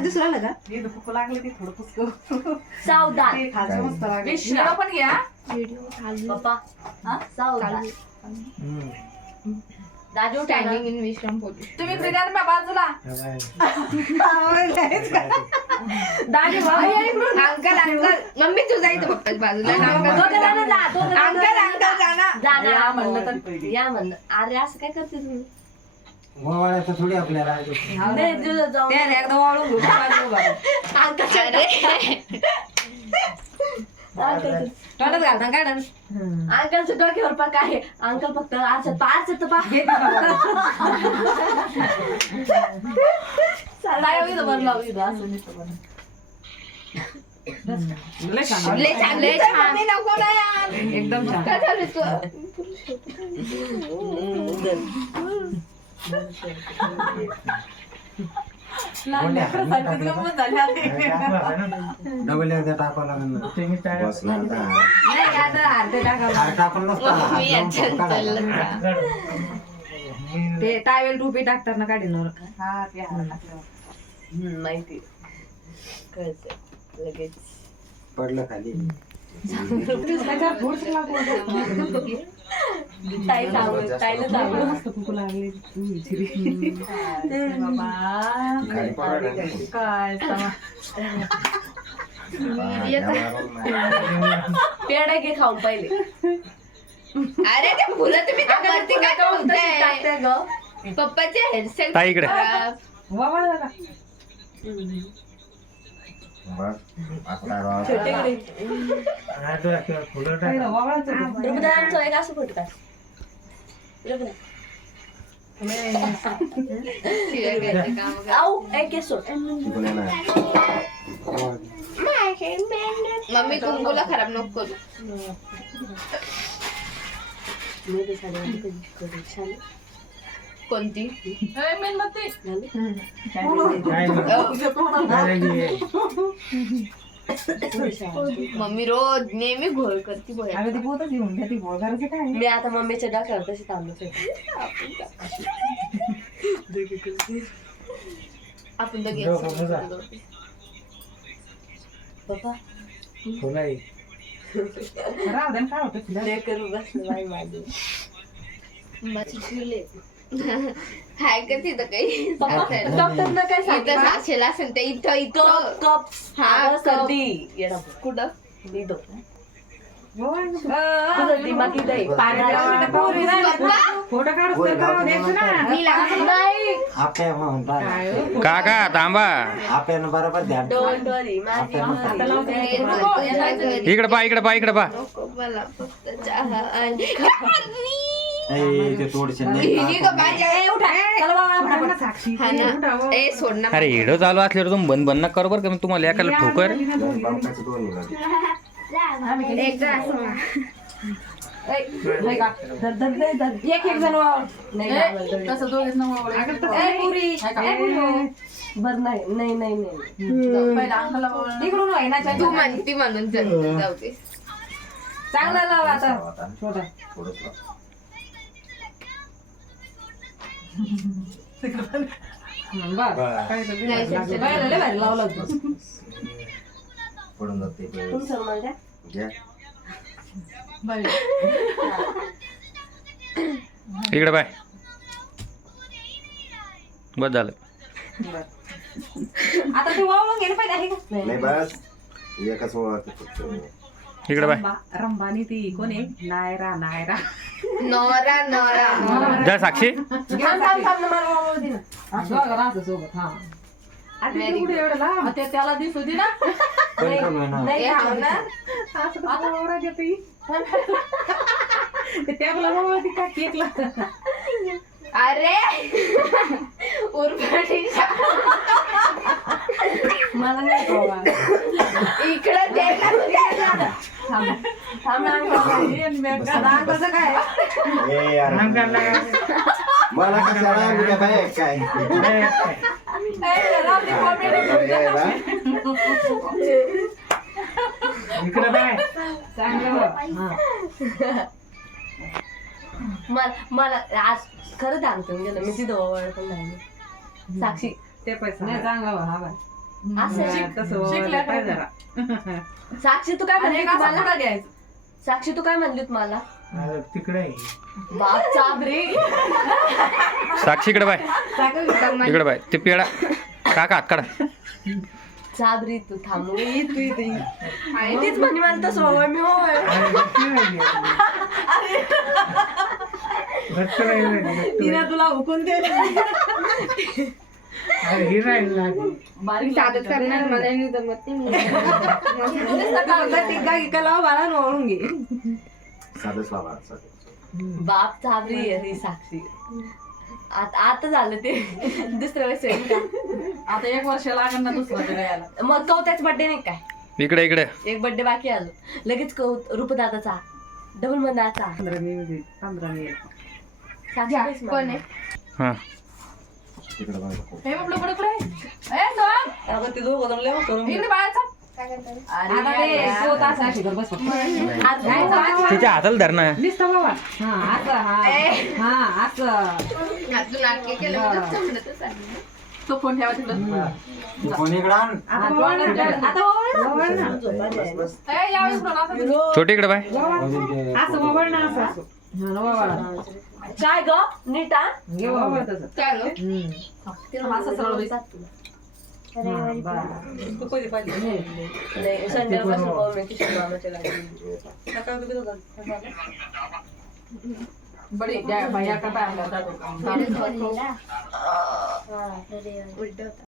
दुसरं आलं का फुकू लागले ते थोडं पुसकं सावधान मस्त लागले विश्राम पण घ्या पप्पा सावधान Raju standing in Vishram position. तुम्ही फिरा ना बाजूला दाजी भाऊ या इकडून. अंकल अंकल मम्मी तू जायचं पप्पाच्या बाजूला आणि अंकल दोघं जण जा, दोघं जण अंकल अंकल जाना जा ना. या म्हणलं तर या म्हणलं अरे असं काय करते तुम्ही गोवाड्याचं थोडी आपल्याला नाही, तुझं जाऊ. त्याने एकदा वाळून घेऊन बाजूला उभा राहा. अंकलच्या तोंडात घालता काय ना अंकलच्या डोक्यावर पण काय आहे? अंकल फक्त आरशात पाच येतं पा असं नुसतं बरं. लय छान लय छान लय छान मम्मी नको ना यार. एकदम छान काय चालू आहे लहान लेकरं सारखीच गंमत झाली आता. डबल एकदा टाकावं लागेल ना. बसला आता. नाही आता अर्धे टाकावं हार टाकून नसतं ना, हात मम्मी लावून याच्यात फोटो काढायचा. चाललं का? ते टावेल टोपी टाकतात ना काढीनवर हा ते हार टाकल्यावर. माहिती कळतं लगेच पडलं खाली त्याच्यावर थोडंसं लागलं. ताई चांगलं ताईला चांगलं मस्त फुकू लागले बाबा खाली पडलं ना. काय समा. पेढा घे खाऊन पहिले अरे ते फुलं तुम्ही का वरती काय ठेवताय? टाकते ग पप्पाचे हेअरस्टाईल ताई इकडे. वावळ झाला. बस. आता राव. छोटे पहिलं वावळाचं होतं. रुग्णांचं एक असं फोटो काढ रुग्ण आऊ एक केस सोड तिकडून येणार. मम्मी कुंकूला खराब नको करू. छान कोणती मेणबत्ती मम्मी रोज नेहमी घोळ करते बोया. अगं ती पोतच घेऊन घ्या ती गोळ करायचं काय. मी आता मम्मीच्या डोक्यावर तशी थांबत आपण तर पप्पा राहू दे ना, काय होतं तिला. ते करू बसलं बाई माझी हाय का तिथं काही डॉक्टरनं काय इथं सांगितलं साचेला असेल ते इथं इथं कप कप हा, हा कप. सर्दी येणं कुठं इथं गोळ. तुझं दिमाग इथं आहे. पाण्याला पोरी राहिल्या ना. फोटो काढून तर करावं द्यायचं ना. मी लागत नाही आपल्या म्हणतात. काका थांबा आपल्यानं बरोबर द्या. डोंट वरी माझी आता लावते. इकडे पा इकडे पा इकडे पा नको मला फक्त चहा आणि ए, ते थोडीशी नाही हिने का माझ्या चला बाबा फटाफट साक्षी. हा ना. ए सोड ना अरे व्हिडिओ चालू असल्यावर तुम्ही बंद बंद करू बरं का मी तुम्हाला एकाला ठोकर दोन बावकाचं दोन निघाले. एकदा असं एक एक जण वावर. नाही वावर. तसं दोघीच ना वावळ. ए, पुरी. ए, बरं नाही नाही नाही नाही पहिलं अंकलला वावळ. इकडून व्हाय ना तू म्हणती म्हणून चल जाऊ दे. चांगला लावा आता आता छोटा. थोडंसं. बरं. काय तर नाही, लागलं. बायला लय भारी लावलं तू पडून जाते ते. तुमचं म्हणजे घ्या. बाई. इकडे बाय बस झालं बरं. आता तू वावळून गेलं पाहिजे आहे का नाही बस एकच ओळख फक्त. इकडे बाय रंबानी ती कोण आहे नायरा नायरा. नोरा नोरा जा साक्षी थांब थांब थांब ना मला वावळू दे ना दोघं राहतं सोबत. हा. आता ते कुठे एवढं लांब? ते त्याला दिसू दे ना कोण कोण येणार? नाही ए, हाव ना. असं आता वावरात येते ही. ते त्याला बाबा ती काय केकला. अरे उरफाटी मला नाही कळवा. इकडं दे ना तुझ्या. थांब थांब ना अंकल. आता अंकलचं काय ए यार. मला कशाला मी काय बाई आहे काय? राहू दे, comedy करू दे. ए बा. चांगलं बघ. हा. मला आज खरं सांगतो गेलं मी तिथं ओवाळ पण नाही साक्षी ते पैसा नाही चांगला हा बाय असं तसं शिकल्या काय जरा साक्षी तू काय आणि म्हणली एक असा मला पुढं घ्यायचं. साक्षी तू काय म्हणली मला तिकडे आहे. बाप चाबरे साक्षी इकडे बाय इकडे बाय ते पेडा काका हात काढा चाबरी तू थांबू तू इथे तीच म्हणे मला तसं ओवाळ मी ओवाळ घट्ट राहिलं नाही, घट्ट तिने राहिलं. तुला हुकून दे अरे हे राहिलं नाही. बारीक साधत करणार मला नाही जमत ते मी. टिक्का गिक्का लाव बाळा ओळून घे साधंच लावा साधं. बाप चाबरी आहे ही साक्षी आता झालं ते दुसऱ्या वेळेस होईल का आता 1 वर्ष लागेल ना दुसरं ते यायला मग कवत्याच बर्थडे नाही काय इकडे इकडे एक बर्थडे बाकी आलो लगेच रुपदादाचा डबल मंदाचा 15 मिनिट साक्षी कोण आहे? हां तिकडे बघा खूप. हे बघ, बघ, बघ, बघ. ए, सोहम, ते दोघं जण लय होतं इकडे बाळाचा. आता ते पोत असं अशी कर बस तिच्या हाताला धर ना नुसतं बाबा हा असं हा असं अजून नाटके केलं म्हणजे जमलंच आहे. तो फोन ठेवा तिकडं. फोन इकडं आण. आता ओवाळ ना. ए, या इकडं ना. छोटी इकडे बाय असं ओवाळ ना असं असं हा ना ओवाळ काय ग नीट आ घे ओवाळ तसं काय लो? असं सरळ बस. हा, बरं. तू कधी पाहिजे नाही संध्याकाळपासून पाहून मी किशोर मामाच्या गाडीत बडी भैया का टाइम उलट होता.